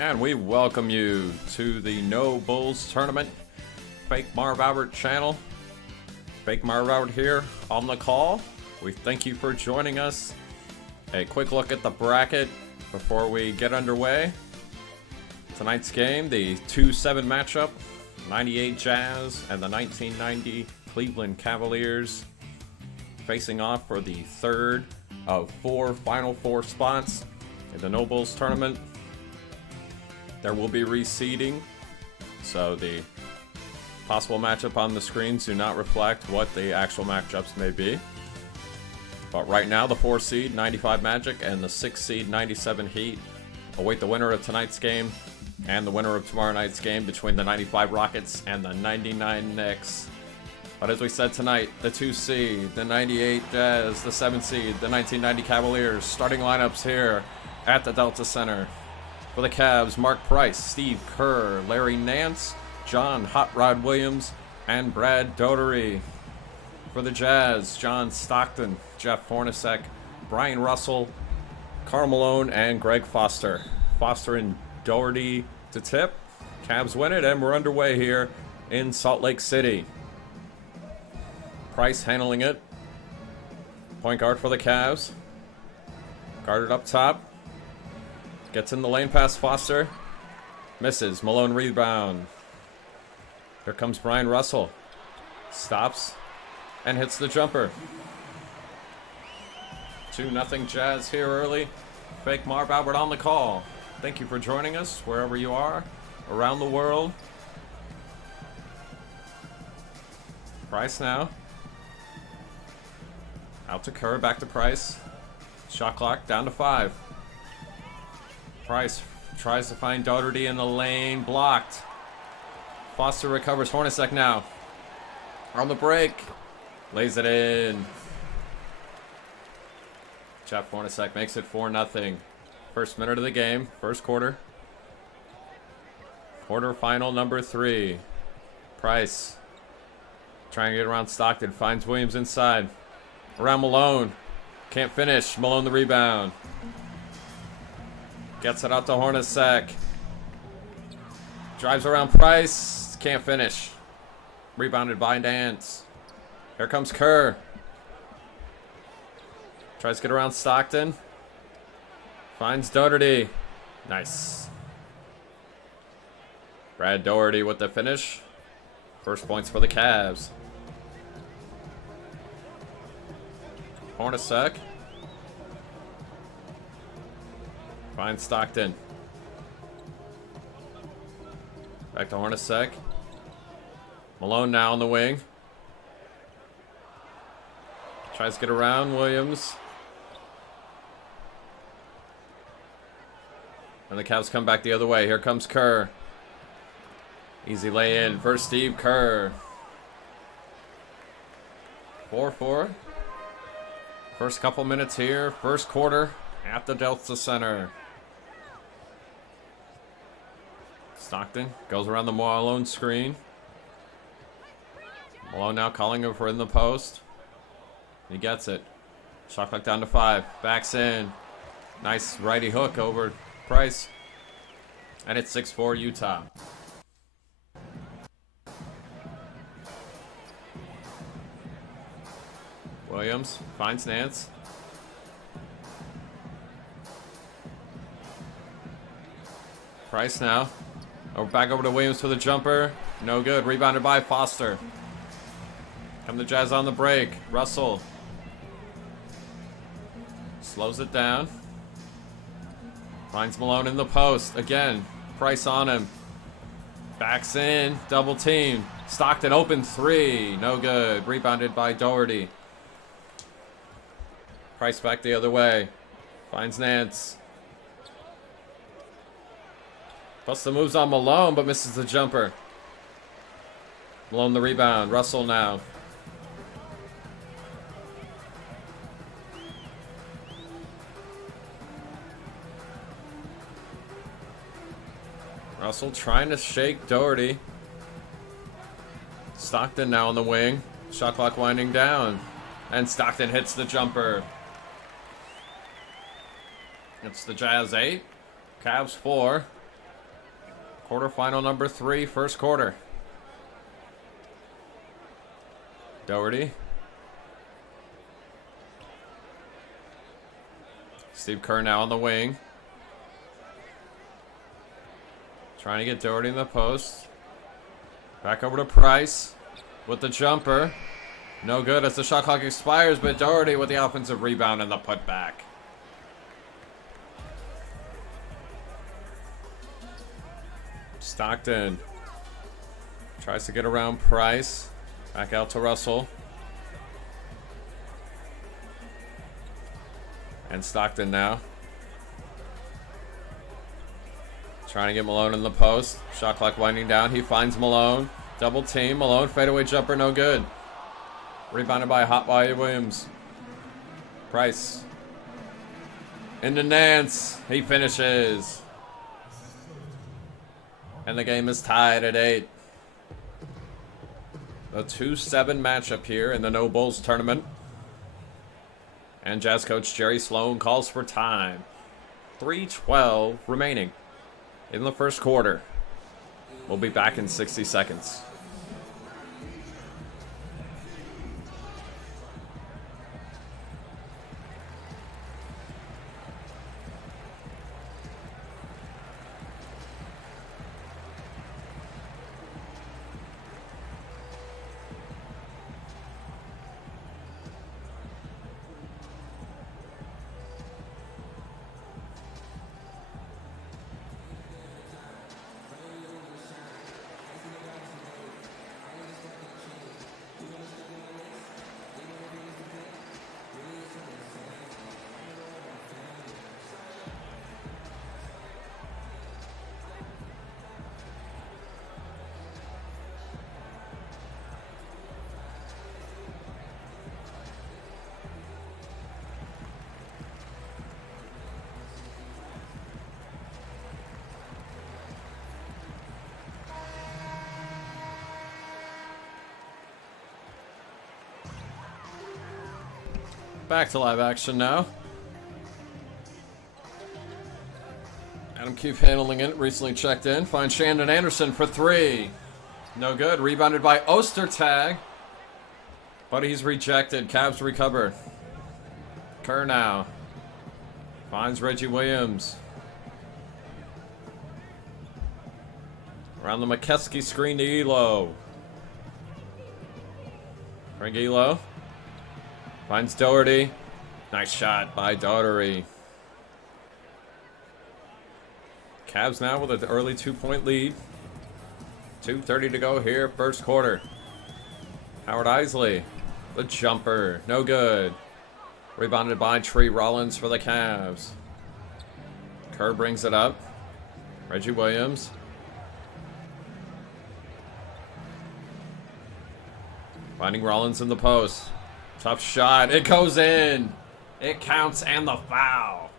And we welcome you to the No Bulls Tournament Fake Marv Albert channel. Fake Marv Albert here on the call. We thank you for joining us. A quick look at the bracket before we get underway. Tonight's game, the 2-7 matchup, 98 Jazz and the 1990 Cleveland Cavaliers facing off for the third of four Final Four spots in the No Bulls Tournament. There will be reseeding, so the possible matchup on the screens do not reflect what the actual matchups may be. But right now, the 4 seed 95 Magic and the 6 seed 97 Heat await the winner of tonight's game and the winner of tomorrow night's game between the 95 Rockets and the 99 Knicks. But as we said tonight, the 2 seed, the 98 Jazz, the 7 seed, the 1990 Cavaliers, starting lineups here at the Delta Center. For the Cavs, Mark Price, Steve Kerr, Larry Nance, John Hot Rod Williams, and Brad Doherty. For the Jazz, John Stockton, Jeff Hornacek, Brian Russell, Karl Malone, and Greg Foster. Foster and Doherty to tip. Cavs win it, and we're underway here in Salt Lake City. Price handling it. Point guard for the Cavs. Guarded up top. Gets in the lane past Foster. Misses. Malone rebound. Here comes Brian Russell. Stops and hits the jumper. 2-0 Jazz here early. Fake Marv Albert on the call. Thank you for joining us wherever you are around the world. Price now. Out to Kerr, back to Price. Shot clock down to 5. Price tries to find Doherty in the lane, blocked. Foster recovers. Hornacek now on the break, lays it in. Jeff Hornacek makes it 4-0. First minute of the game, first quarter. Quarterfinal number 3. Price trying to get around Stockton, finds Williams inside. Around Malone, can't finish. Malone the rebound. Gets it out to Hornacek. Drives around Price. Can't finish. Rebounded by Nance. Here comes Kerr. Tries to get around Stockton. Finds Doherty. Nice. Brad Doherty with the finish. First points for the Cavs. Hornacek. Finds Stockton. Back to Hornacek. Malone now on the wing. Tries to get around Williams. And the Cavs come back the other way. Here comes Kerr. Easy lay in for Steve Kerr. 4-4. First couple minutes here. First quarter at the Delta Center. Stockton goes around the Malone screen. Malone now calling over in the post. He gets it. Shot clock down to 5. Backs in. Nice righty hook over Price. And it's 6-4 Utah. Williams finds Nance. Price now. Back over to Williams for the jumper. No good. Rebounded by Foster. Come the Jazz on the break. Russell slows it down. Finds Malone in the post. Again, Price on him. Backs in. Double team. Stockton open 3. No good. Rebounded by Doherty. Price back the other way. Finds Nance. Plus the moves on Malone, but misses the jumper. Malone the rebound. Russell now. Russell trying to shake Doherty. Stockton now on the wing. Shot clock winding down. And Stockton hits the jumper. It's the Jazz 8. Cavs 4. Quarterfinal number 3, first quarter. Doherty. Steve Kerr now on the wing. Trying to get Doherty in the post. Back over to Price with the jumper. No good as the shot clock expires, but Doherty with the offensive rebound and the putback. Stockton tries to get around Price. Back out to Russell. And Stockton now. Trying to get Malone in the post. Shot clock winding down. He finds Malone. Double team. Malone fadeaway jumper, no good. Rebounded by Williams. Price. Into Nance. He finishes. And the game is tied at 8. A 2-7 matchup here in the No Bulls tournament. And Jazz coach Jerry Sloan calls for time. 3:12 remaining in the first quarter. We'll be back in 60 seconds. Back to live action now. Adam Keefe handling it. Recently checked in. Finds Shandon Anderson for 3. No good. Rebounded by Ostertag. But he's rejected. Cavs recover. Kerr now. Finds Reggie Williams. Around the McKeskey screen to Elo. Frank Elo. Finds Doherty. Nice shot by Doherty. Cavs now with an early 2-point lead. 2:30 to go here, first quarter. Howard Isley. The jumper. No good. Rebounded by Tree Rollins for the Cavs. Kerr brings it up. Reggie Williams. Finding Rollins in the post. Tough shot. It goes in. It counts and the foul.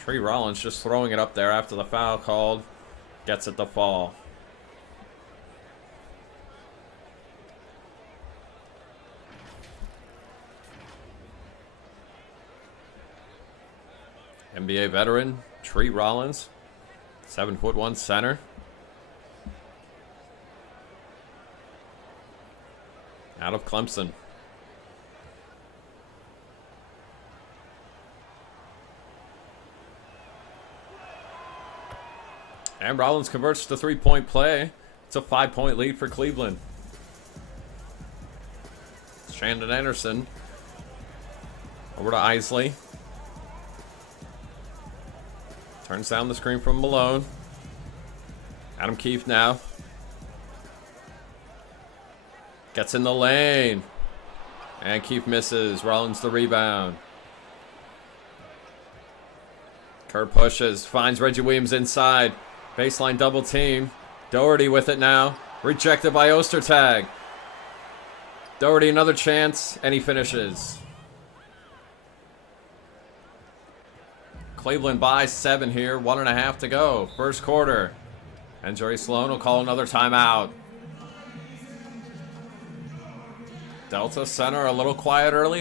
Tree Rollins just throwing it up there after the foul called. Gets it to fall. NBA veteran Tree Rollins. 7'1" center. Out of Clemson. And Rollins converts to 3-point play. It's a 5-point lead for Cleveland. Shandon Anderson. Over to Isley. Turns down the screen from Malone. Adam Keefe now. Gets in the lane. And Keefe misses. Rollins the rebound. Kerr pushes. Finds Reggie Williams inside. Baseline double team. Doherty with it now. Rejected by Ostertag. Doherty another chance. And he finishes. Cleveland by 7 here. 1.5 to go. First quarter. And Jerry Sloan will call another timeout. Delta Center a little quiet early.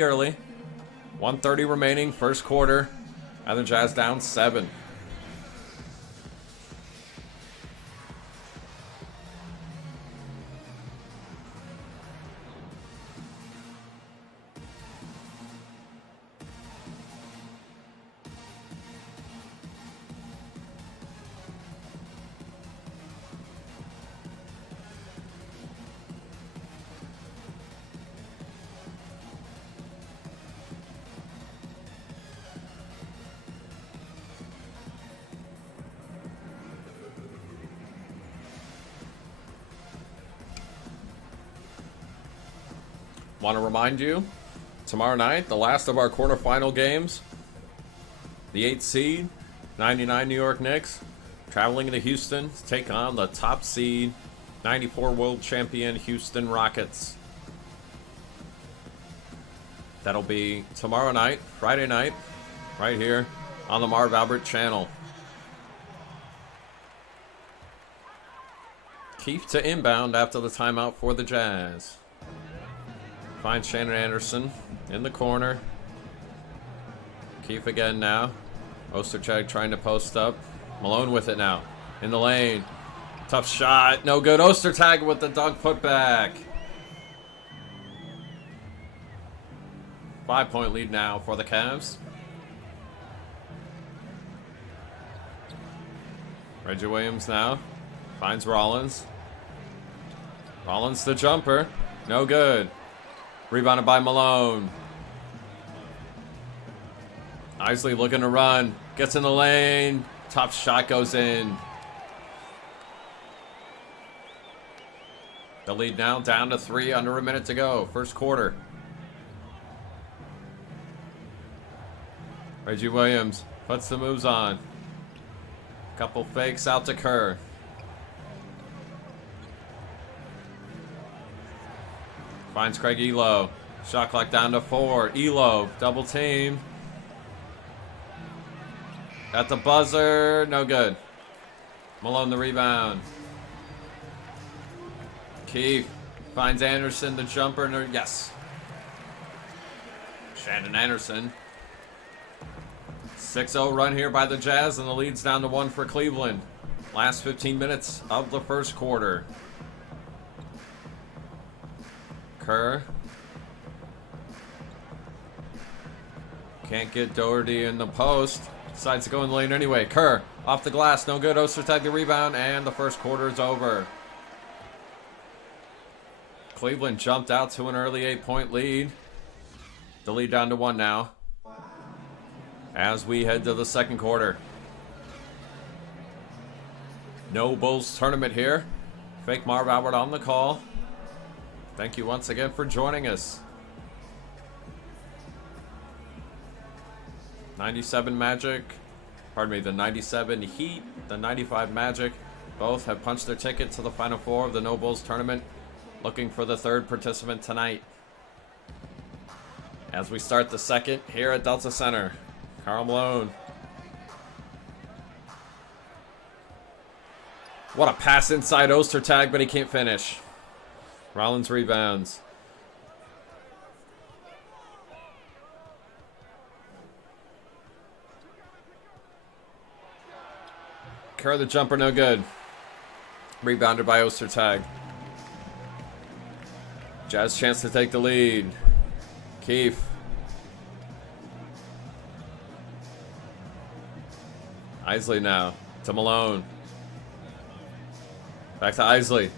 1:30 remaining, first quarter. And the Jazz down 7. Want to remind you, tomorrow night, the last of our quarterfinal games, the 8th seed, 99 New York Knicks, traveling to Houston to take on the top seed, 94 world champion Houston Rockets. That'll be tomorrow night, Friday night, right here on the Marv Albert channel. Keith to inbound after the timeout for the Jazz. Finds Shannon Anderson in the corner. Keith again now. Ostertag trying to post up. Malone with it now. In the lane. Tough shot. No good. Ostertag with the dunk putback. 5-point lead now for the Cavs. Reggie Williams now. Finds Rollins. Rollins the jumper. No good. Rebounded by Malone. Isley looking to run. Gets in the lane. Top shot goes in. The lead now down to 3, under a minute to go. First quarter. Reggie Williams puts the moves on. Couple fakes out to Kerr. Finds Craig Elo. Shot clock down to 4. Elo, double team. At the buzzer, no good. Malone the rebound. Keith finds Anderson, the jumper, no, yes. Shannon Anderson. 6-0 run here by the Jazz, and the lead's down to 1 for Cleveland. Last 15 minutes of the first quarter. Kerr. Can't get Doherty in the post. Decides to go in the lane anyway. Kerr off the glass. No good. Ostertag the rebound. And the first quarter is over. Cleveland jumped out to an early 8-point lead. The lead down to 1 now. As we head to the second quarter. No Bulls tournament here. Fake Marv Albert on the call. Thank you once again for joining us. 97 Magic, pardon me, the 97 Heat, the 95 Magic, both have punched their ticket to the Final Four of the No Bulls tournament, looking for the third participant tonight. As we start the second here at Delta Center, Karl Malone. What a pass inside Ostertag, but he can't finish. Rollins rebounds. Kerr the jumper, no good. Rebounded by Ostertag. Jazz chance to take the lead. Keefe. Isley now to Malone. Back to Isley.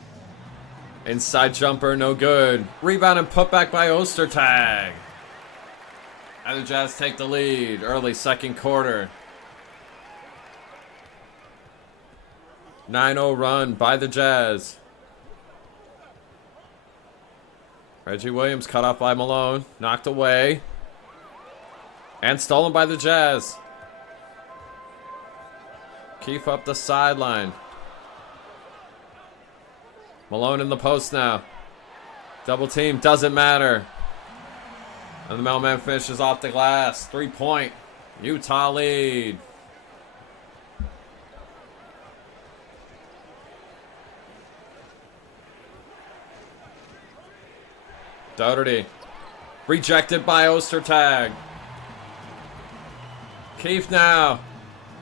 Inside jumper, no good. Rebound and put back by Ostertag. And the Jazz take the lead. Early second quarter. 9-0 run by the Jazz. Reggie Williams cut off by Malone. Knocked away. And stolen by the Jazz. Keefe up the sideline. Malone in the post now. Double team, doesn't matter. And the mailman finishes off the glass. 3-point. Utah lead. Doherty. Rejected by Ostertag. Keefe now.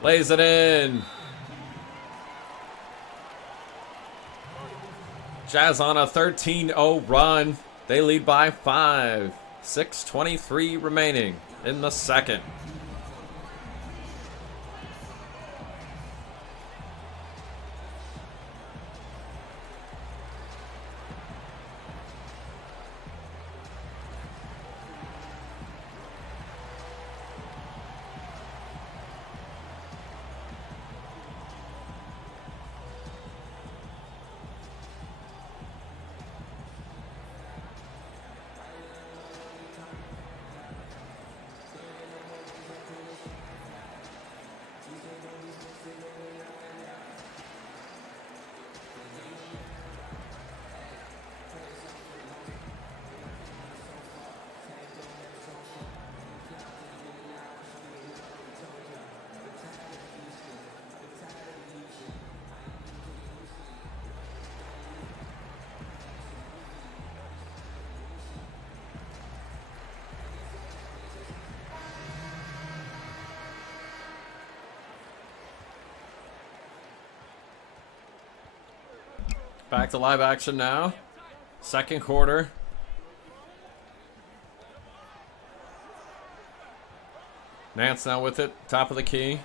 Lays it in. Jazz on a 13-0 run. They lead by 5. 6:23 remaining in the second. Back to live action now. Second quarter. Nance now with it. Top of the key.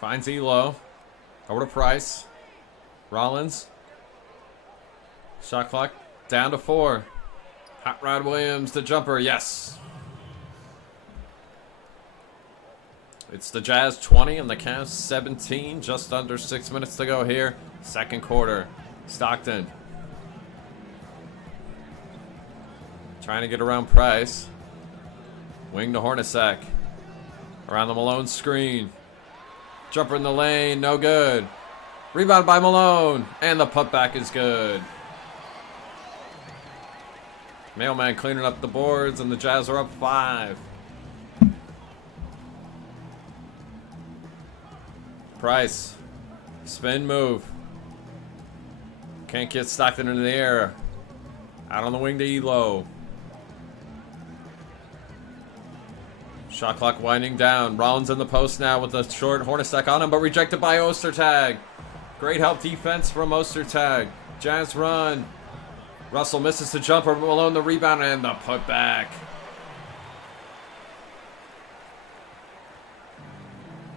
Finds Elo. Over to Price. Rollins. Shot clock down to 4. Hot Rod Williams, the jumper. Yes. It's the Jazz 20 and the Cavs 17. Just under 6 minutes to go here. Second quarter. Stockton. Trying to get around Price. Wing to Hornacek. Around the Malone screen. Jumper in the lane. No good. Rebound by Malone. And the putback is good. Mailman cleaning up the boards, and the Jazz are up 5. Price. Spin move. Can't get Stockton into the air. Out on the wing to Elo. Shot clock winding down. Rollins in the post now with the short Hornacek on him, but rejected by Ostertag. Great help defense from Ostertag. Jazz run. Russell misses the jumper. Malone the rebound and the putback.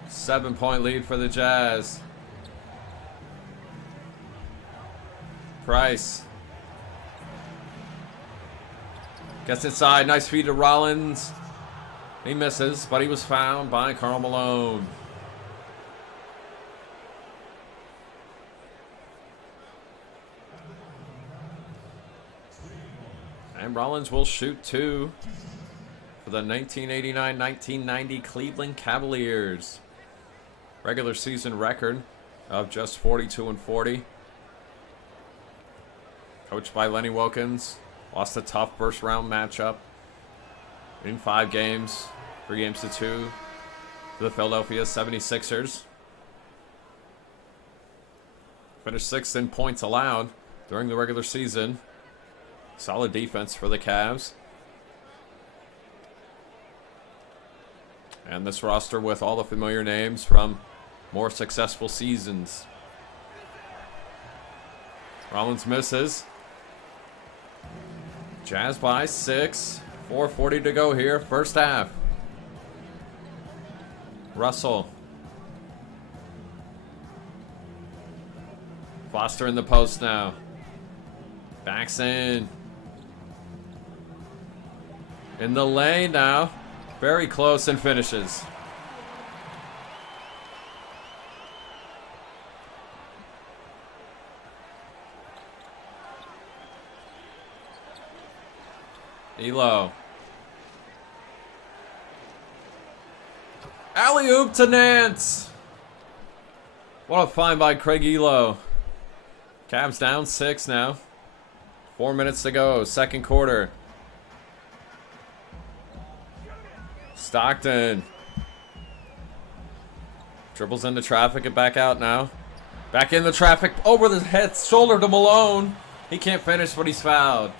7-point lead for the Jazz. Price. Gets inside. Nice feed to Rollins. He misses, but he was found by Karl Malone. And Rollins will shoot 2 for the 1989-1990 Cleveland Cavaliers. Regular season record of just 42-40. Coached by Lenny Wilkins. Lost a tough first round matchup in 5 games, 3 games to 2 to the Philadelphia 76ers. Finished 6th in points allowed during the regular season. Solid defense for the Cavs. And this roster with all the familiar names from more successful seasons. Rollins misses. Jazz by 6. 4:40 to go here, first half. Russell. Foster in the post now. Backs in. In the lane now. Very close and finishes. Elo. Alley-oop to Nance. What a find by Craig Elo. Cavs down 6 now. 4 minutes to go, second quarter. Stockton. Dribbles into traffic and back out now. Back in the traffic, over the head, shoulder to Malone. He can't finish, but he's fouled.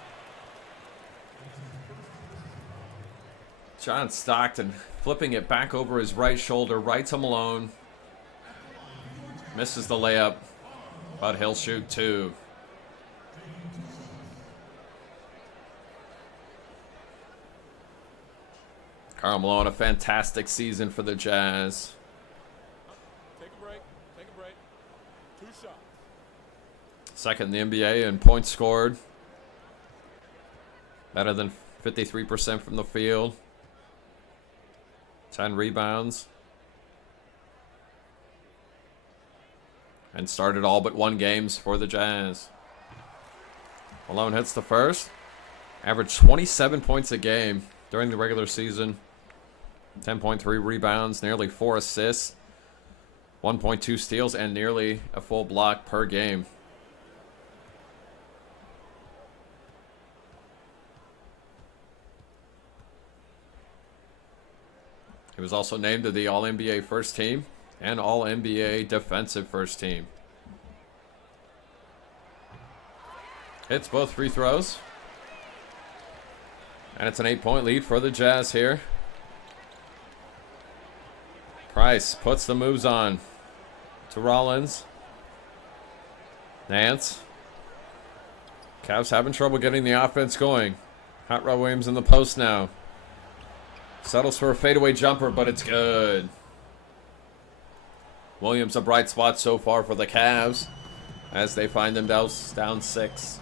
John Stockton flipping it back over his right shoulder, right to Malone. Misses the layup, but he'll shoot 2. Karl Malone, a fantastic season for the Jazz. Take a break. 2 shots. Second in the NBA in points scored. Better than 53% from the field. 10 rebounds. And started all but 1 games for the Jazz. Malone hits the first. Averaged 27 points a game during the regular season. 10.3 rebounds, nearly 4 assists, 1.2 steals, and nearly a full block per game. He was also named to the All-NBA First Team and All-NBA Defensive First Team. Hits both free throws. And it's an 8-point lead for the Jazz here. Price puts the moves on to Rollins. Nance. Cavs having trouble getting the offense going. Hot Rod Williams in the post now. Settles for a fadeaway jumper, but it's good. Williams a bright spot so far for the Cavs as they find them down 6.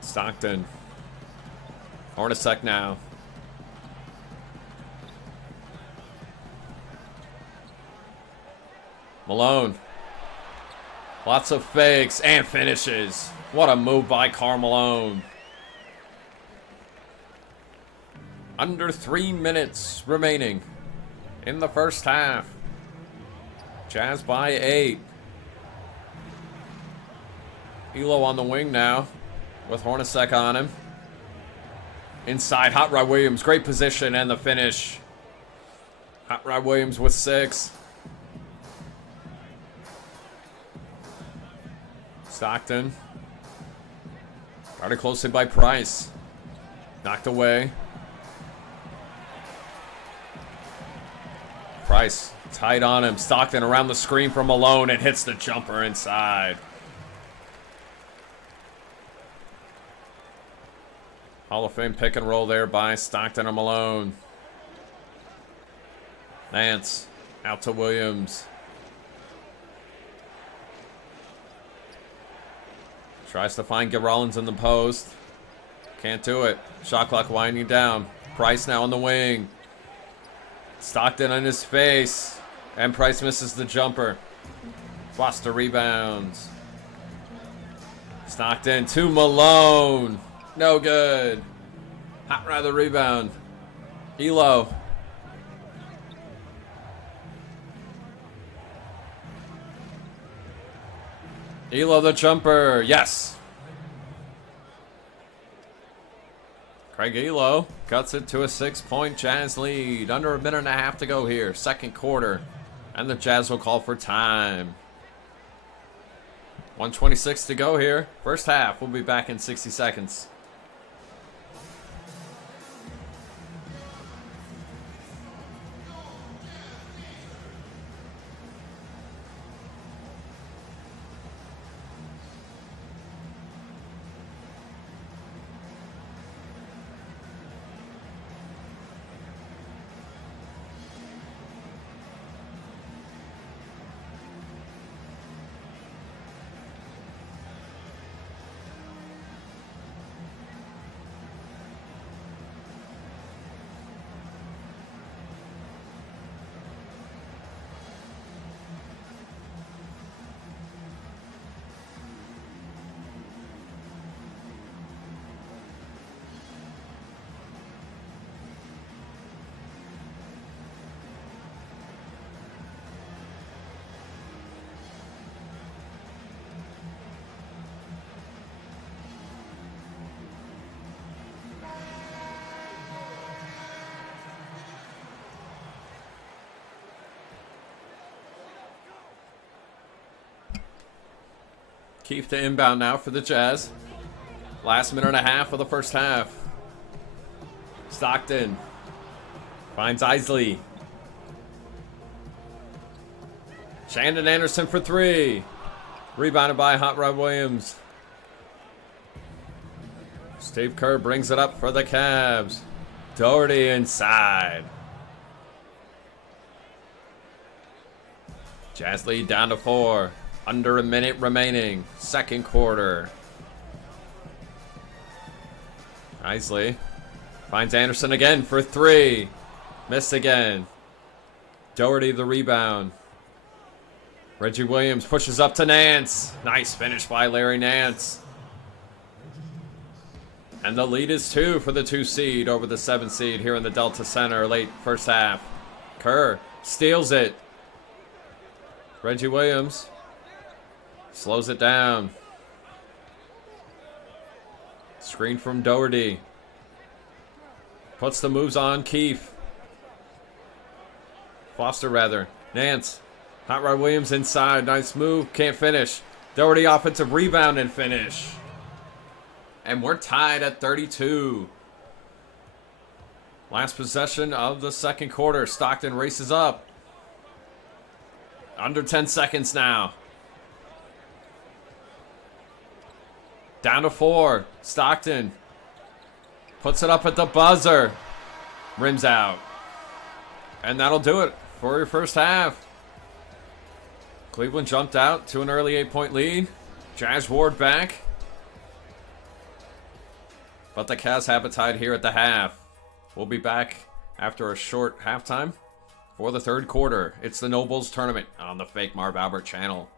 Stockton. Hornacek now. Malone. Lots of fakes and finishes. What a move by Karl Malone. Under 3 minutes remaining in the first half. Jazz by 8. Elo on the wing now with Hornacek on him. Inside, Hot Rod Williams. Great position and the finish. Hot Rod Williams with 6. Stockton. Guarded closely by Price. Knocked away. Price tight on him. Stockton around the screen from Malone and hits the jumper inside. Hall of Fame pick and roll there by Stockton and Malone. Nance out to Williams. Tries to find Rollins in the post. Can't do it. Shot clock winding down. Price now on the wing. Stockton on his face. And Price misses the jumper. Foster rebounds. Stockton to Malone. No good. Hot Rod the rebound. Elo. Elo the jumper. Yes. Craig Elo cuts it to a 6-point Jazz lead. Under a minute and a half to go here. Second quarter. And the Jazz will call for time. 1:26 to go here. First half. We'll be back in 60 seconds. Keith to inbound now for the Jazz. Last minute and a half of the first half. Stockton finds Isley. Shandon Anderson for 3. Rebounded by Hot Rod Williams. Steve Kerr brings it up for the Cavs. Doherty inside. Jazz lead down to 4. Under a minute remaining. Second quarter. Isley finds Anderson again for 3. Missed again. Doherty the rebound. Reggie Williams pushes up to Nance. Nice finish by Larry Nance. And the lead is 2 for the 2 seed over the 7 seed here in the Delta Center late first half. Kerr steals it. Reggie Williams slows it down. Screen from Doherty. Puts the moves on Keefe. Foster rather. Nance. Hot Rod Williams inside. Nice move. Can't finish. Doherty offensive rebound and finish. And we're tied at 32. Last possession of the second quarter. Stockton races up. Under 10 seconds now. Down to 4. Stockton puts it up at the buzzer. Rims out. And that'll do it for your first half. Cleveland jumped out to an early 8-point lead. Jazz Ward back. But the Cavs have it tied here at the half. We'll be back after a short halftime for the third quarter. It's the No Bulls tournament on the Fake Marv Albert channel.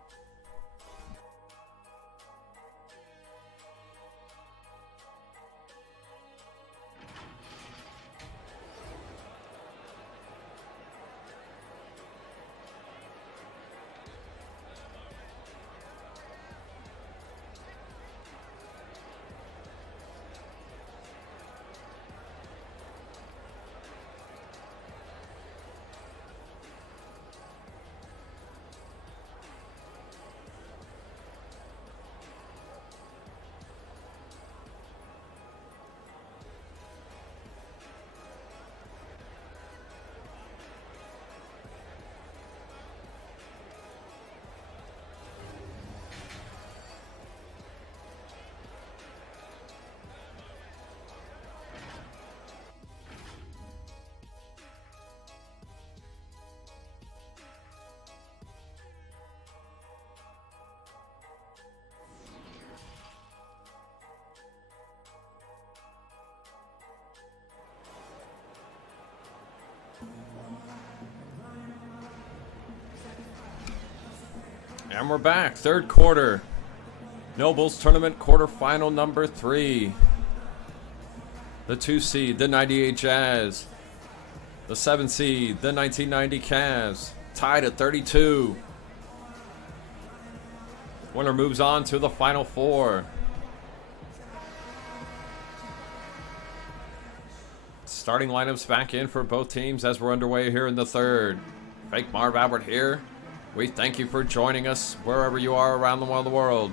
And we're back. Third quarter. No Bulls tournament quarterfinal number 3. The 2 seed, the 98 Jazz. The 7 seed, the 1990 Cavs. Tied at 32. Winner moves on to the Final Four. Starting lineups back in for both teams as we're underway here in the third. Fake Marv Albert here. We thank you for joining us wherever you are around the world.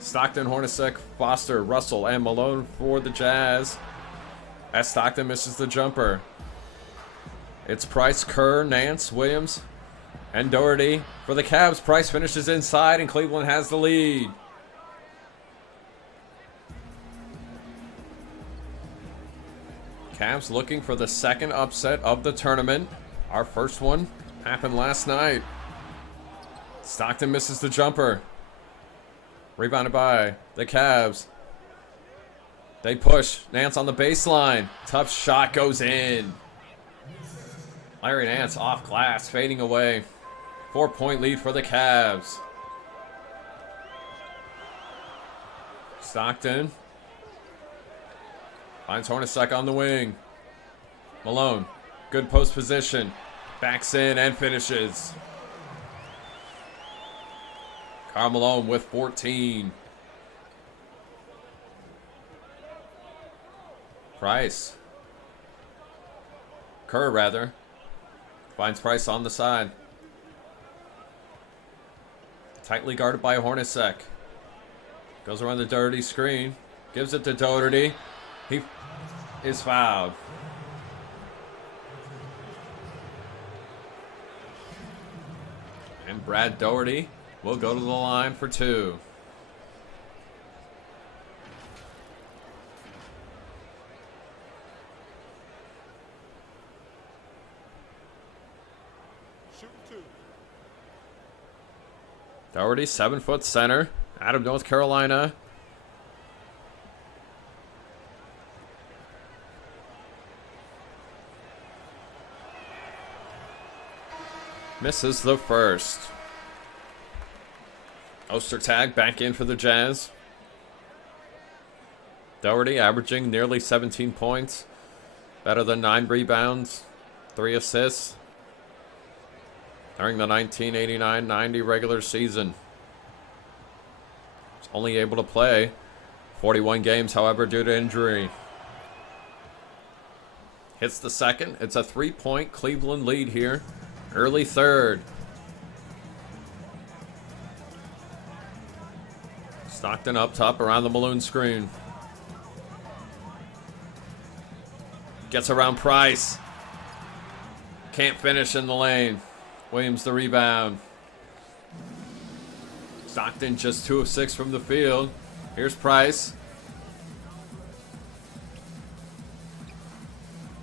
Stockton, Hornacek, Foster, Russell, and Malone for the Jazz. As Stockton misses the jumper. It's Price, Kerr, Nance, Williams, and Doherty. For the Cavs, Price finishes inside and Cleveland has the lead. Cavs looking for the second upset of the tournament. Our first one happened last night. Stockton misses the jumper. Rebounded by the Cavs. They push. Nance on the baseline. Tough shot goes in. Larry Nance off glass, fading away. 4-point lead for the Cavs. Stockton finds Hornacek on the wing. Malone, good post position. Backs in and finishes. Karl Malone with 14. Price. Kerr, rather. Finds Price on the side. Tightly guarded by Hornacek. Goes around the Doherty screen. Gives it to Doherty. He is fouled. And Brad Doherty will go to the line for 2. Shooting 2. Doherty, 7-foot center out of North Carolina. Misses the first. Ostertag back in for the Jazz. Doherty averaging nearly 17 points. Better than 9 rebounds, 3 assists during the 1989-90 regular season. He's only able to play 41 games, however, due to injury. Hits the second. It's a 3-point Cleveland lead here. Early third. Stockton up top around the Malone screen. Gets around Price. Can't finish in the lane. Williams the rebound. Stockton just 2 of 6 from the field. Here's Price.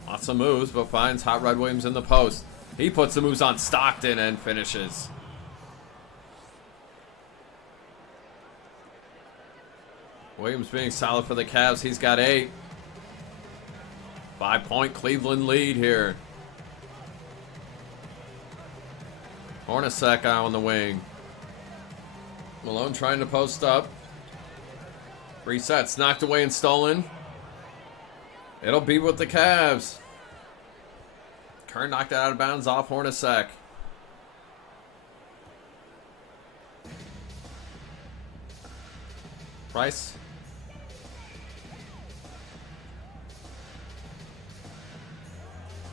Lots of moves, but finds Hot Rod Williams in the post. He puts the moves on Stockton and finishes. Williams being solid for the Cavs. He's got 8. 5-point Cleveland lead here. Hornacek on the wing. Malone trying to post up. Resets, knocked away and stolen. It'll be with the Cavs. Kern knocked it out of bounds off Hornacek. Price.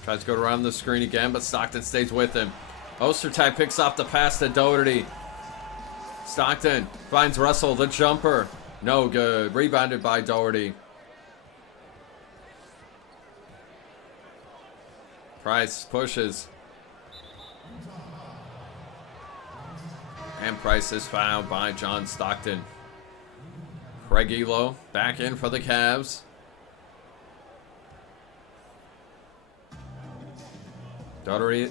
Tries to go around the screen again, but Stockton stays with him. Ostertag picks off the pass to Doherty. Stockton finds Russell, the jumper. No good. Rebounded by Doherty. Price pushes. And Price is fouled by John Stockton. Craig Elo back in for the Cavs. Doherty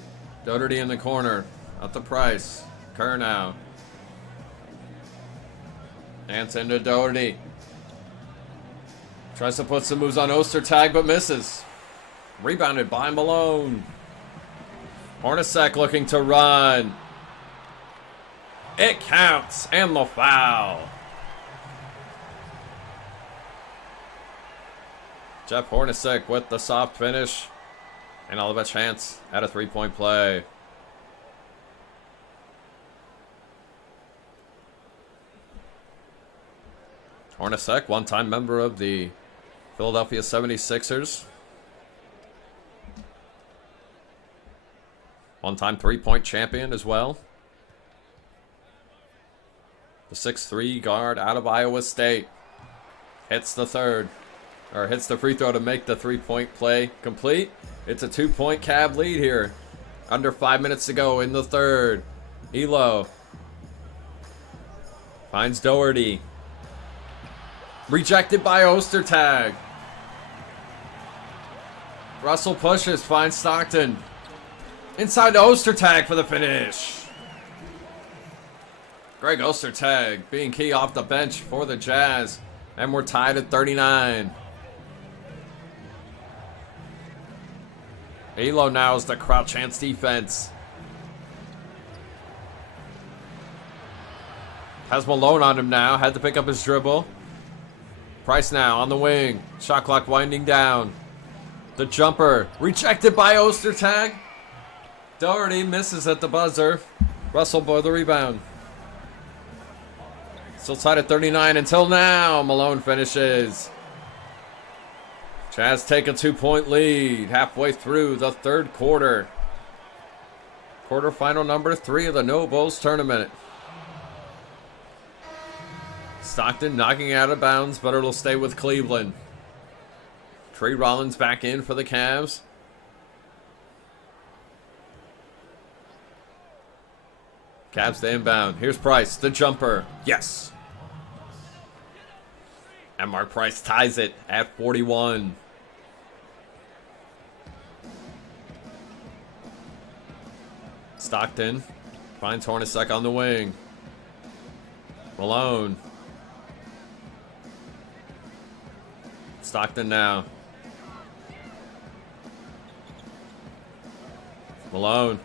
in the corner. Up the Price. Kerr now. Dance into Doherty. Tries to put some moves on Ostertag, but misses. Rebounded by Malone. Hornacek looking to run. It counts, and the foul. Jeff Hornacek with the soft finish. And all of a chance at a 3-point play. Hornacek, one-time member of the Philadelphia 76ers. One-time 3-point champion as well. The 6'3" guard out of Iowa State. Hits the free throw to make the 3-point play complete. It's a 2-point Cav lead here. Under 5 minutes to go in the third. Elo finds Doherty. Rejected by Ostertag. Russell pushes, finds Stockton. Inside to Ostertag for the finish. Greg Ostertag being key off the bench for the Jazz. And we're tied at 39. Elo now is the crouch chance defense. Has Malone on him now. Had to pick up his dribble. Price now on the wing. Shot clock winding down. The jumper rejected by Ostertag. Doherty misses at the buzzer. Russell for the rebound. Still tied at 39 until now. Malone finishes. Jazz take a 2-point lead halfway through the third quarter. Quarterfinal number 3 of the No Bulls tournament. Stockton knocking out of bounds, but it'll stay with Cleveland. Trey Rollins back in for the Cavs. Cavs to inbound. Here's Price, the jumper. Yes. And Mark Price ties it at 41. Stockton finds Hornacek on the wing. Malone. Stockton now. Malone.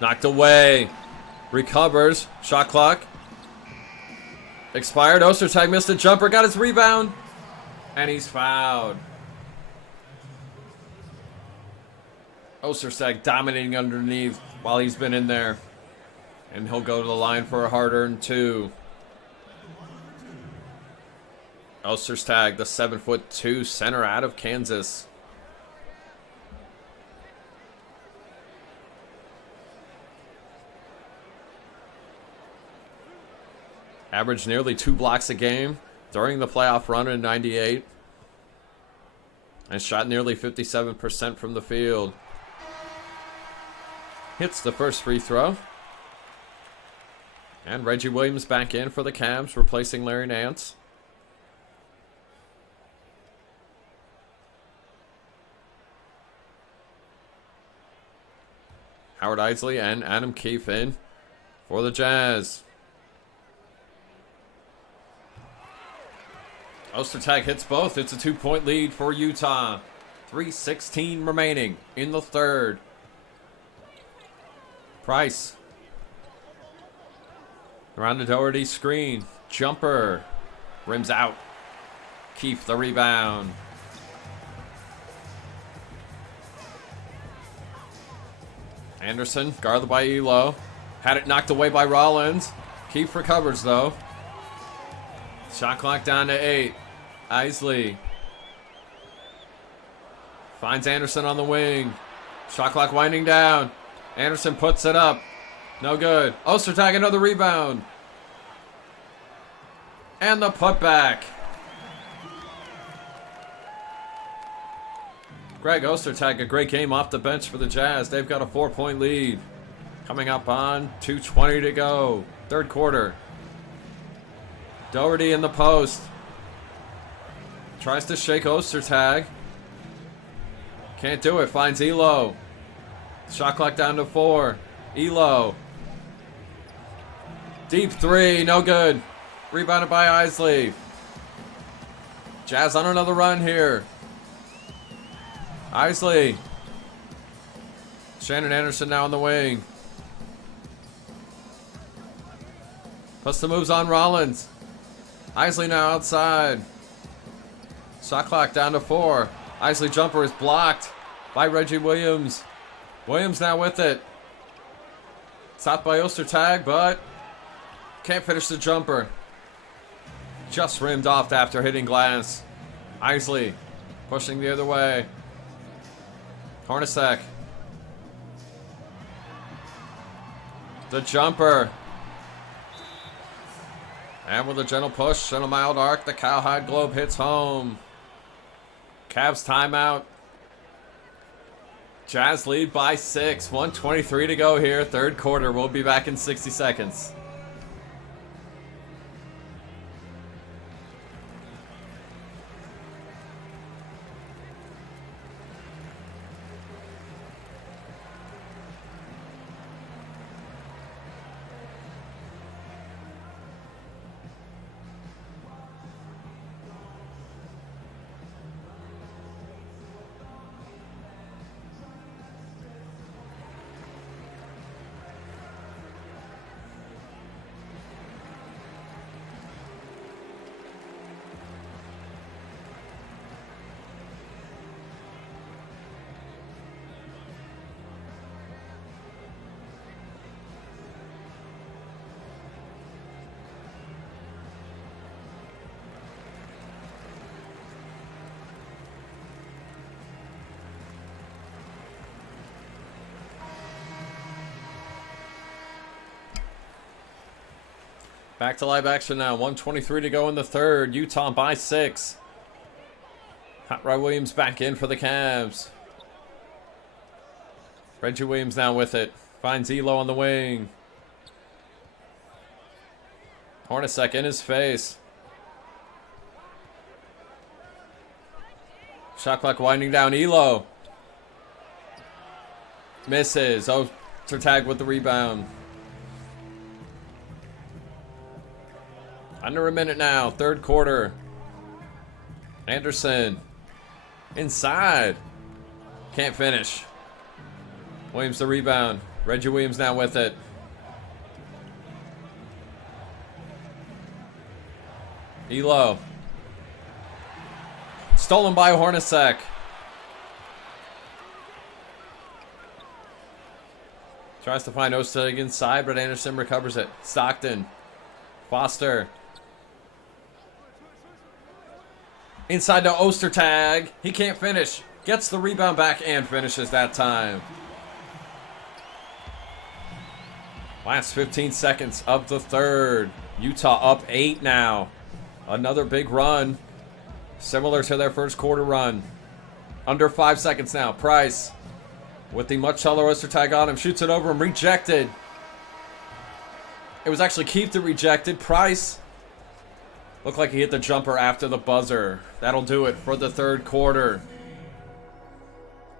Knocked away. Recovers. Shot clock. Expired. Ostertag missed a jumper. Got his rebound. And he's fouled. Ostertag dominating underneath while he's been in there. And he'll go to the line for a hard-earned 2. Ostertag, the 7'2" center out of Kansas. Averaged nearly 2 blocks a game during the playoff run in '98. And shot nearly 57% from the field. Hits the first free throw. And Reggie Williams back in for the Cavs, replacing Larry Nance. Howard Isley and Adam Keefe in for the Jazz. Ostertag hits both. It's a 2-point lead for Utah. 3:16 remaining in the third. Price. Around the Doherty screen. Jumper. Rims out. Keefe the rebound. Anderson, guarded by Elo. Had it knocked away by Rollins. Keefe recovers though. Shot clock down to 8. Isley. Finds Anderson on the wing. Shot clock winding down. Anderson puts it up. No good. Ostertag another rebound. And the putback. Greg Ostertag, a great game off the bench for the Jazz. They've got a 4-point lead. Coming up on 2:20 to go. Third quarter. Doherty in the post. Tries to shake Ostertag. Can't do it. Finds Elo. Shot clock down to 4. Elo. Deep 3. No good. Rebounded by Isley. Jazz on another run here. Isley. Shannon Anderson now on the wing. Plus the moves on Rollins. Isley now outside. Shot clock down to 4. Isley jumper is blocked by Reggie Williams. Williams now with it. Stopped by Ostertag, but can't finish the jumper. Just rimmed off after hitting glass. Isley pushing the other way. Hornacek. The jumper. And with a gentle push and a mild arc, the Cowhide Globe hits home. Cavs timeout. Jazz lead by 6. 1:23 to go here. Third quarter. We'll be back in 60 seconds. Back to live action now. 1:23 to go in the third. Utah by 6. Hot Rod Williams back in for the Cavs. Reggie Williams now with it. Finds Elo on the wing. Hornacek in his face. Shot clock winding down. Elo. Misses. Ostertag with the rebound. Under a minute now, third quarter. Anderson. Inside. Can't finish. Williams the rebound. Reggie Williams now with it. Elo. Stolen by Hornacek. Tries to find Ostertag inside, but Anderson recovers it. Stockton. Foster. Inside to Ostertag. He can't finish. Gets the rebound back and finishes that time. Last 15 seconds of the third. Utah up 8 now. Another big run. Similar to their first quarter run. Under 5 seconds now. Price. With the much taller Ostertag on him. Shoots it over him. Rejected. It was actually Keefe that rejected. Price. Looked like he hit the jumper after the buzzer. That'll do it for the third quarter.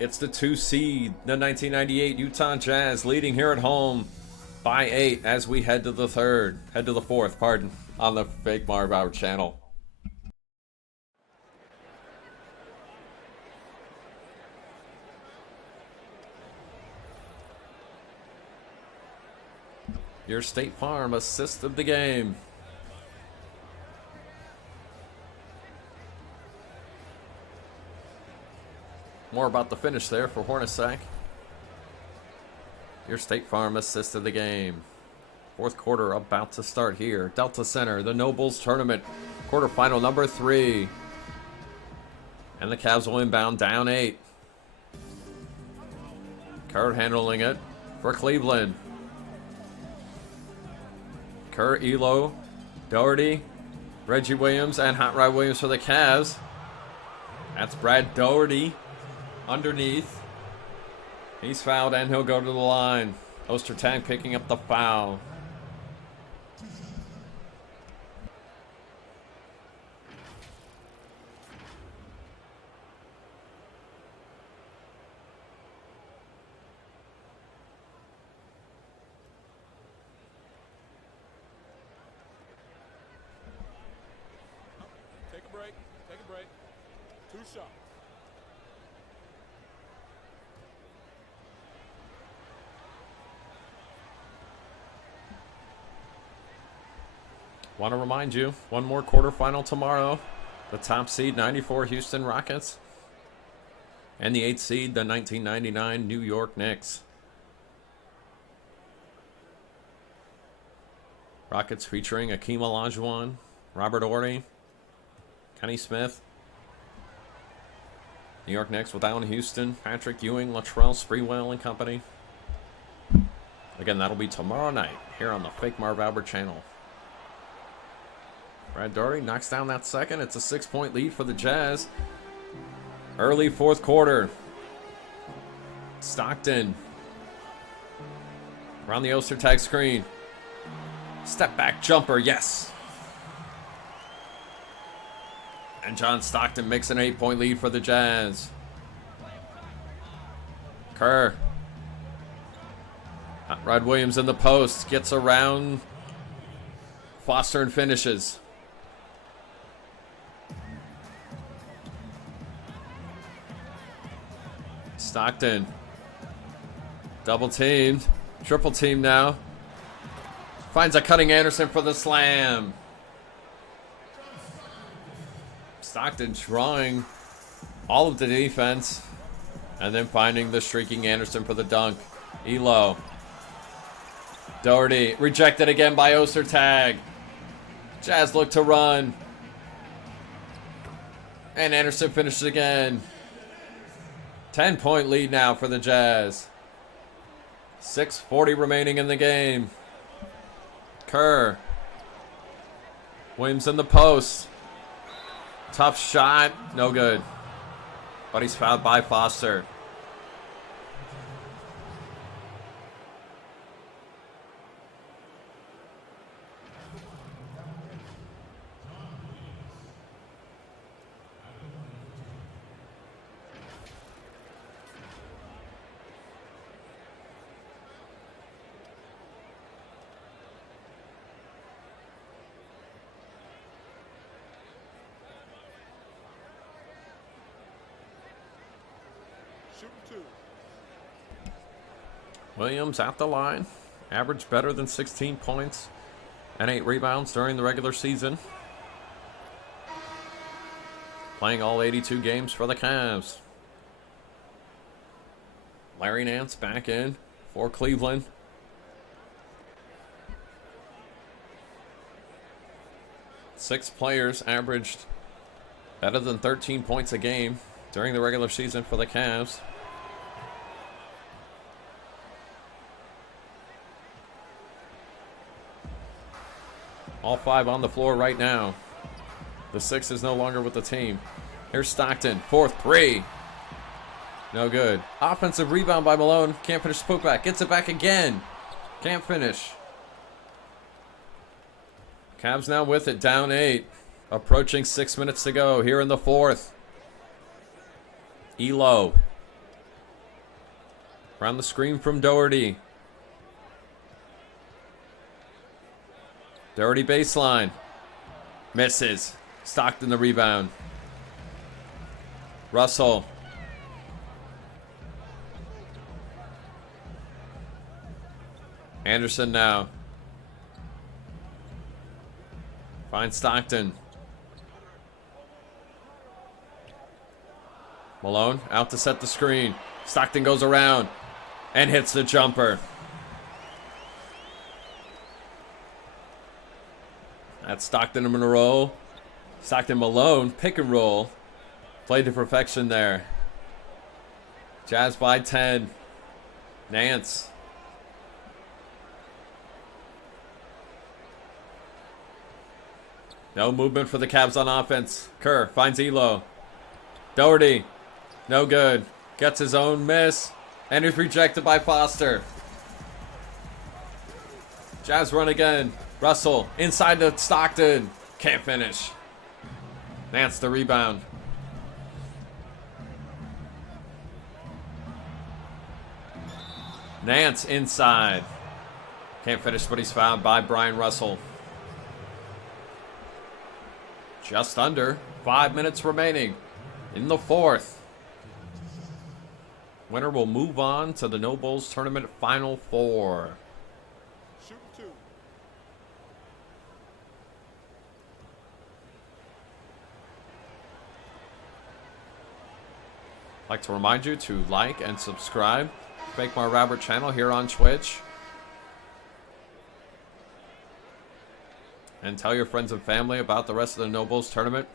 It's the 2 seed, the 1998 Utah Jazz, leading here at home by 8 as we head to the fourth, on the Fake Marv Hour channel. Your State Farm assist of the game. More about the finish there for Hornacek. Your State Farm assist of the game. Fourth quarter about to start here. Delta Center, the Nobles Tournament, quarterfinal number 3. And the Cavs will inbound down 8. Kerr handling it for Cleveland. Kerr, Elo, Doherty, Reggie Williams, and Hot Rod Williams for the Cavs. That's Brad Doherty underneath. He's fouled and he'll go to the line. Ostertag picking up the foul. Take a break. Take a break. 2 shots. Want to remind you, one more quarterfinal tomorrow. The top seed, 94 Houston Rockets. And the 8th seed, the 1999 New York Knicks. Rockets featuring Akeem Olajuwon, Robert Horry, Kenny Smith. New York Knicks with Allen Houston, Patrick Ewing, Latrell Sprewell and company. Again, that'll be tomorrow night here on the Fake Marv Albert channel. Brad Doherty knocks down that second. It's a 6-point lead for the Jazz. Early fourth quarter. Stockton. Around the Ostertag screen. Step back jumper, yes. And John Stockton makes an 8-point lead for the Jazz. Kerr. Rod Williams in the post. Gets around Foster and finishes. Stockton. Double teamed. Triple team now. Finds a cutting Anderson for the slam. Stockton drawing all of the defense. And then finding the streaking Anderson for the dunk. Elo. Doherty. Rejected again by Ostertag. Jazz look to run. And Anderson finishes again. 10-point lead now for the Jazz. 6:40 remaining in the game. Kerr. Williams in the post. Tough shot. No good. But he's fouled by Foster. Shooting 2. Williams at the line. Averaged better than 16 points and 8 rebounds during the regular season. Playing all 82 games for the Cavs. Larry Nance back in for Cleveland. Six players averaged better than 13 points a game during the regular season for the Cavs. All 5 on the floor right now. The 6 is no longer with the team. Here's Stockton. 4th 3. No good. Offensive rebound by Malone. Can't finish the putback. Gets it back again. Can't finish. Cavs now with it. Down 8. Approaching 6 minutes to go here in the 4th. Elo. Around the screen from Doherty. Doherty baseline. Misses. Stockton the rebound. Russell. Anderson now. Finds Stockton. Malone out to set the screen. Stockton goes around and hits the jumper. That's Stockton in a roll. Stockton Malone, pick and roll. Played to perfection there. Jazz by 10. Nance. No movement for the Cavs on offense. Kerr finds Elo. Doherty. No good. Gets his own miss. And is rejected by Foster. Jazz run again. Russell inside to Stockton. Can't finish. Nance the rebound. Nance inside. Can't finish, but he's fouled by Brian Russell. Just under 5 minutes remaining in the fourth. Winner will move on to the No Bulls Tournament Final Four. Shooting two. I'd like to remind you to like and subscribe to Fake Mar Robert channel here on Twitch. And tell your friends and family about the rest of the No Bulls Tournament.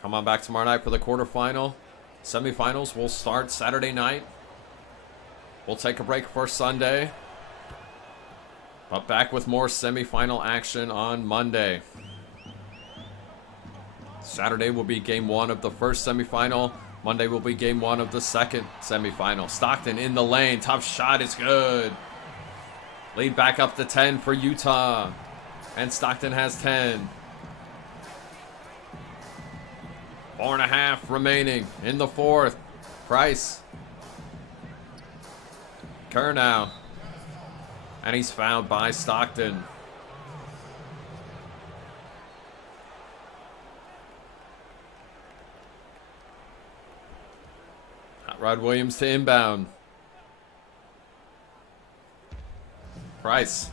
Come on back tomorrow night for the quarterfinal. Semifinals will start Saturday night. We'll take a break for Sunday. But back with more semifinal action on Monday. Saturday will be game one of the first semifinal. Monday will be game one of the second semifinal. Stockton in the lane. Tough shot is good. Lead back up to 10 for Utah. And Stockton has 10. 4.5 remaining in the fourth. Price. Kerr now. And he's fouled by Stockton. Hot Rod Williams to inbound. Price.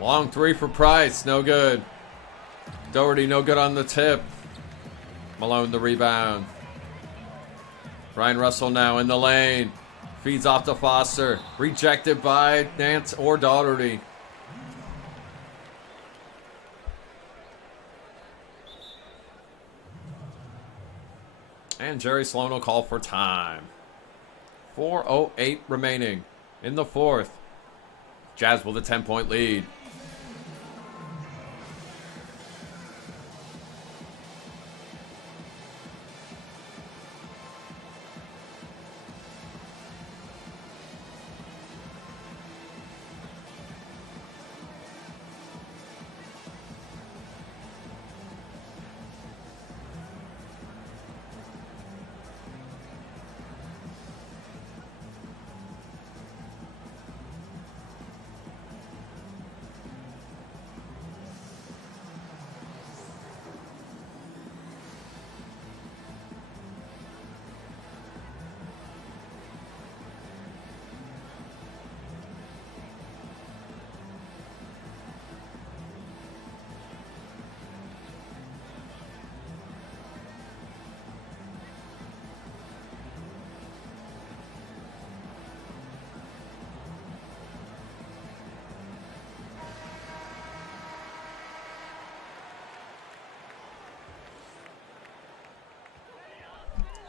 Long three for Price. No good. Doherty no good on the tip. Malone the rebound. Brian Russell now in the lane. Feeds off to Foster. Rejected by Nance or Doherty. And Jerry Sloan will call for time. 4:08 remaining in the fourth. Jazz with a 10-point lead.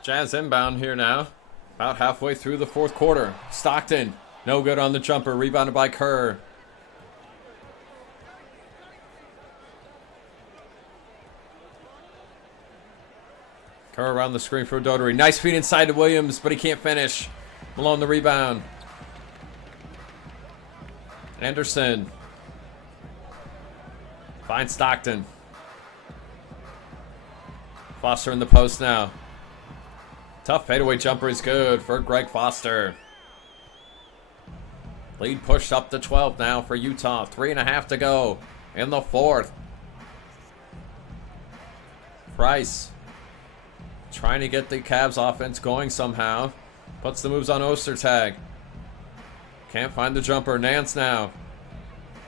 Jazz inbound here now. About halfway through the fourth quarter. Stockton, no good on the jumper. Rebounded by Kerr. Kerr around the screen for Doherty. Nice feed inside to Williams, but he can't finish. Malone the rebound. Anderson. Finds Stockton. Foster in the post now. Tough fadeaway jumper is good for Greg Foster. Lead pushed up to 12 now for Utah. 3.5 to go in the fourth. Price trying to get the Cavs offense going somehow. Puts the moves on Ostertag. Can't find the jumper. Nance now.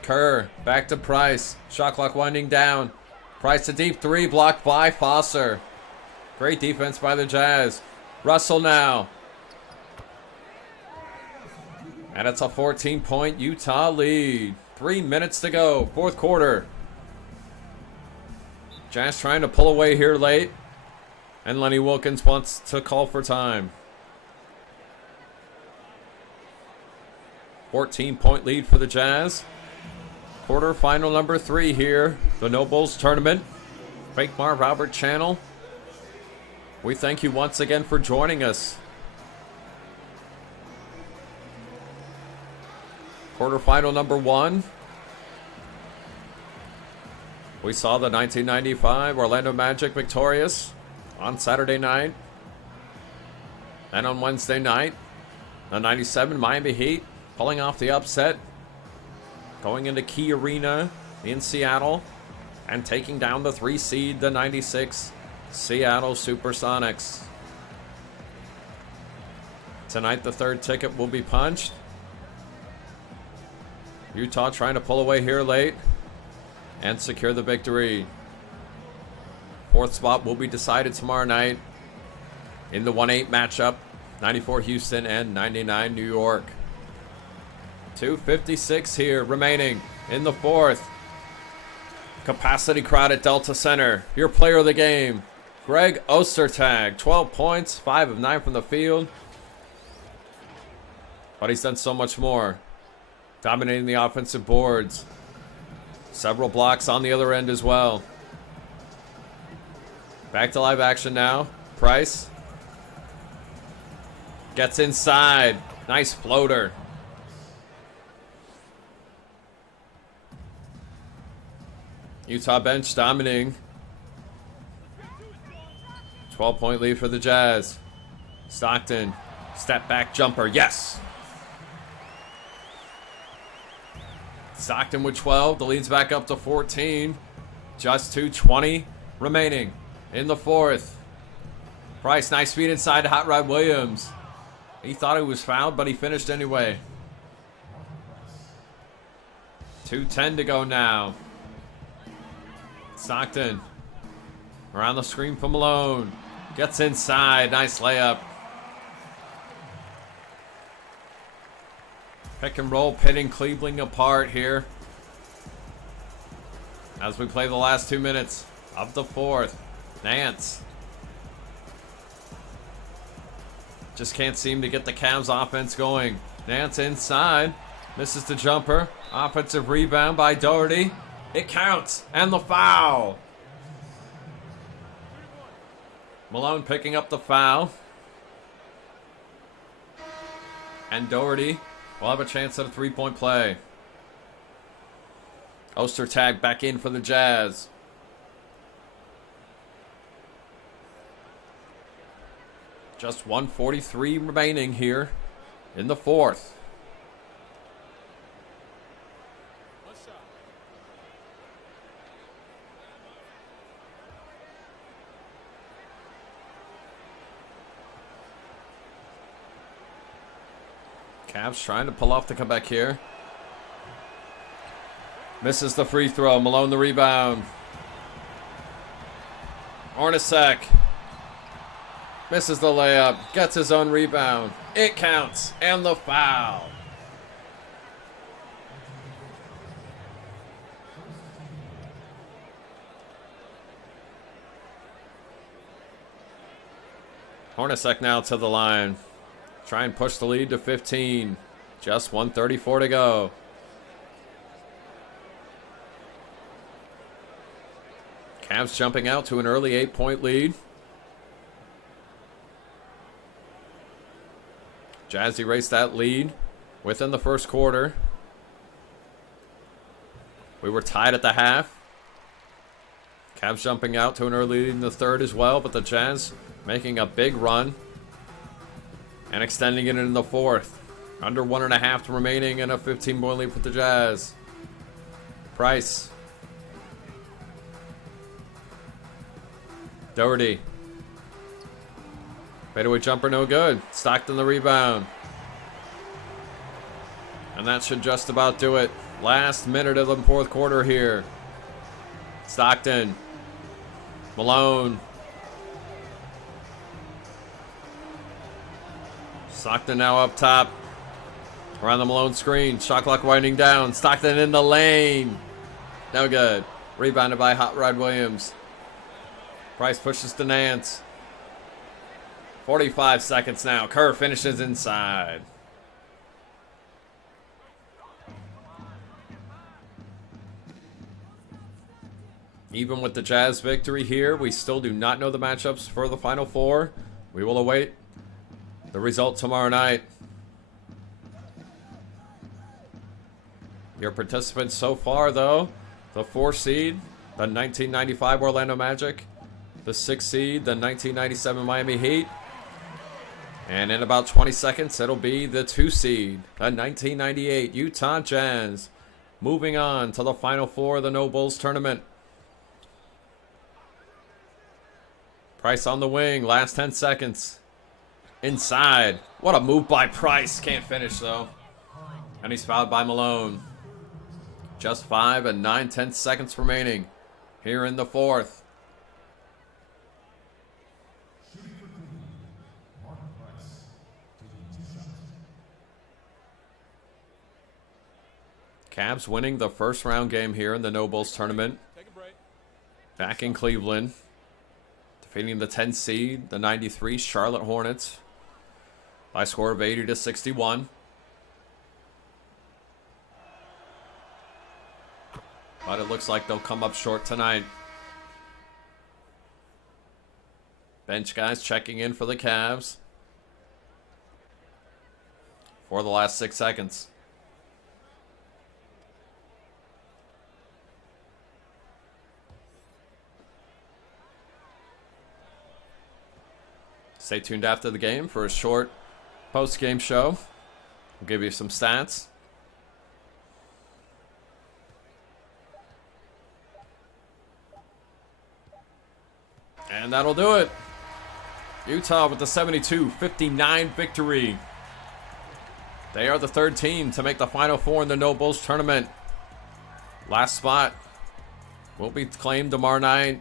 Kerr back to Price. Shot clock winding down. Price to deep three, blocked by Foster. Great defense by the Jazz. Russell now. And it's a 14-point Utah lead. 3 minutes to go, fourth quarter. Jazz trying to pull away here late. And Lenny Wilkins wants to call for time. 14-point lead for the Jazz. Quarterfinal number 3 here. The No Bulls tournament. Fake Marv Albert channel. We thank you once again for joining us. Quarterfinal number 1. We saw the 1995 Orlando Magic victorious on Saturday night. And on Wednesday night, the 97 Miami Heat pulling off the upset, going into Key Arena in Seattle and taking down the 3 seed, the 96 Seattle Supersonics. Tonight, the third ticket will be punched. Utah trying to pull away here late and secure the victory. Fourth spot will be decided tomorrow night in the 1-8 matchup. 94 Houston and 99 New York. 2:56 here remaining in the fourth. Capacity crowd at Delta Center. Your player of the game, Greg Ostertag. 12 points, 5 of 9 from the field. But he's done so much more. Dominating the offensive boards. Several blocks on the other end as well. Back to live action now. Price gets inside. Nice floater. Utah bench dominating. 12-point lead for the Jazz. Stockton, step back jumper, yes. Stockton with 12, the lead's back up to 14. Just 2:20 remaining in the fourth. Price, nice feed inside to Hot Rod Williams. He thought he was fouled, but he finished anyway. 2:10 to go now. Stockton around the screen from Malone. Gets inside. Nice layup. Pick and roll pitting Cleveland apart here as we play the last 2 minutes of the fourth. Nance just can't seem to get the Cavs offense going. Nance inside. Misses the jumper. Offensive rebound by Doherty. It counts. And the foul. Malone picking up the foul. And Doherty will have a chance at a three-point play. Ostertag back in for the Jazz. Just 1:43 remaining here in the fourth. Cavs trying to pull off the comeback here. Misses the free throw. Malone the rebound. Hornacek misses the layup. Gets his own rebound. It counts. And the foul. Hornacek now to the line. Try and push the lead to 15. Just 1:34 to go. Cavs jumping out to an early 8-point lead. Jazz erased that lead within the first quarter. We were tied at the half. Cavs jumping out to an early lead in the third as well, but the Jazz making a big run and extending it in the fourth. Under 1.5 remaining and a 15-point lead for the Jazz. Price. Doherty. Fadeaway jumper no good. Stockton the rebound. And that should just about do it. Last minute of the fourth quarter here. Stockton. Malone. Stockton now up top. Around the Malone screen. Shot clock winding down. Stockton in the lane. No good. Rebounded by Hot Rod Williams. Price pushes to Nance. 45 seconds now. Kerr finishes inside. Even with the Jazz victory here, we still do not know the matchups for the Final Four. We will await the result tomorrow night. Your participants so far, though, the 4 seed, the 1995 Orlando Magic, the 6 seed, the 1997 Miami Heat, and in about 20 seconds, it'll be the 2 seed, the 1998 Utah Jazz, moving on to the Final Four of the No Bulls tournament. Price on the wing, last 10 seconds. Inside. What a move by Price. Can't finish, though. And he's fouled by Malone. Just 5 and 9/10 seconds remaining here in the fourth. Cavs winning the first round game here in the No Bulls tournament. Back in Cleveland. Defeating the 10 seed, the 93 Charlotte Hornets by a score of 80-61. But it looks like they'll come up short tonight. Bench guys checking in for the Cavs for the last 6 seconds. Stay tuned after the game for a short post-game show. We'll give you some stats. And that'll do it. Utah with the 72-59 victory. They are the third team to make the Final Four in the No Bulls tournament. Last spot will be claimed tomorrow night.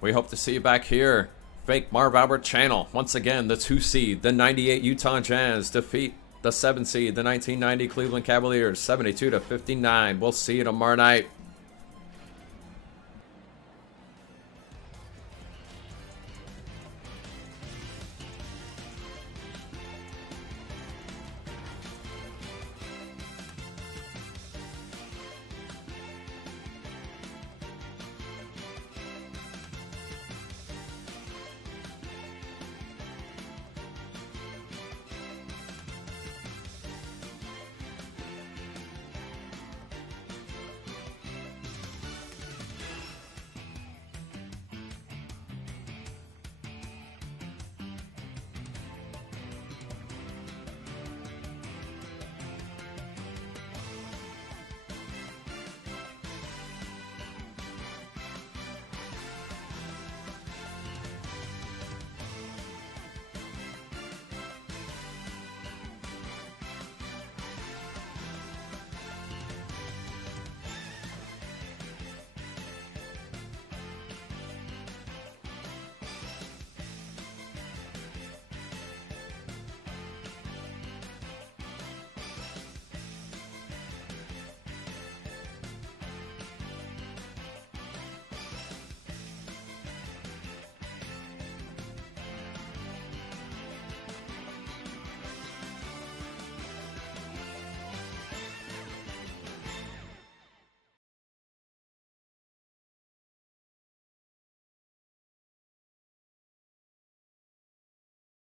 We hope to see you back here. Fake Marv Albert channel. Once again, the 2 seed, the 98 Utah Jazz defeat the 7 seed, the 1990 Cleveland Cavaliers, 72-59. We'll see you tomorrow night.